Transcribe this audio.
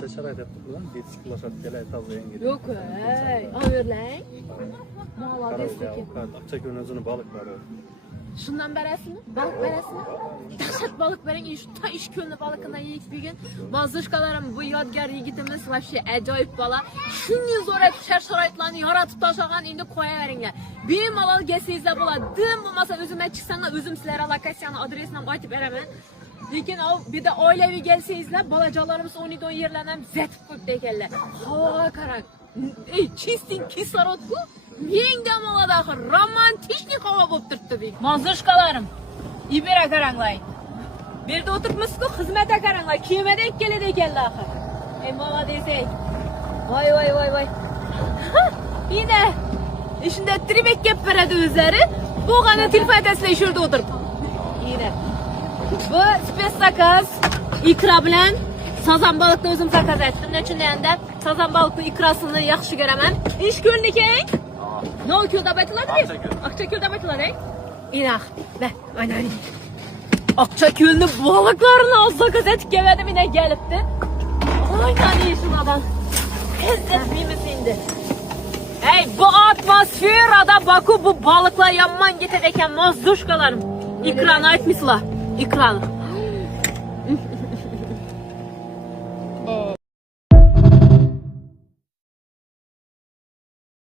Şaşarat ettik ulan. Desklaşat gele tazlayan gidiyor. Yok ey. Ağırlayın. Молодец ekin. Akçaköy'ün özünü balık var. Şundan beresini, balık beresini. Dahşat balık veren, ta iş köyünü balıkından yiyip bir gün. Mazışkalarım bu yadgar yigitimiz vahşi acayip bala. Şunun zoret şartlarını yaratıp taşıgan indi koyaverinler. Bir malal gesizle bula. Dım bulmasa özüme çıksan özüm sizlere lokasyonu adresinden aytıp veremen. Lekin bir de ailevi gelseyizler balacalarımız 12 yerlerden zetip koyup dekeller. Hava karak. Çistin kislarot bu. Yengem oladakı romantiklik hava bulup durttu bir. Mazışkalarım. İbire karanglayın. Bir de oturtmuşsun hizmete karanglayın. Kime denk geledi ekelli ahı. Mala desey. Vay vay vay vay. Yine. İşinde tribek kep veredi üzeri. Bu kanı tilfayetesle şurada oturup. Yine. Bu spes sakız. İkra bilen. Sazan balıklı özüm sakız ettim. Ne için deyende sazan balıklı ikrasını yaxşı göremem. İş gönlük ey. Ne oldu köyde baytılar mı? Akçaköy'de baytılar ey. İnak. Ne? Aynen. Akçaköy'ün balıklarını az sakız etik gevedim yine gelipti. Aynen iyisin adam. Ezzet miymişindi. Hey bu atmosferada Baku bu balıklar yanman gitedeken mazduşkalarım. İkranı açmışlar. İkranı.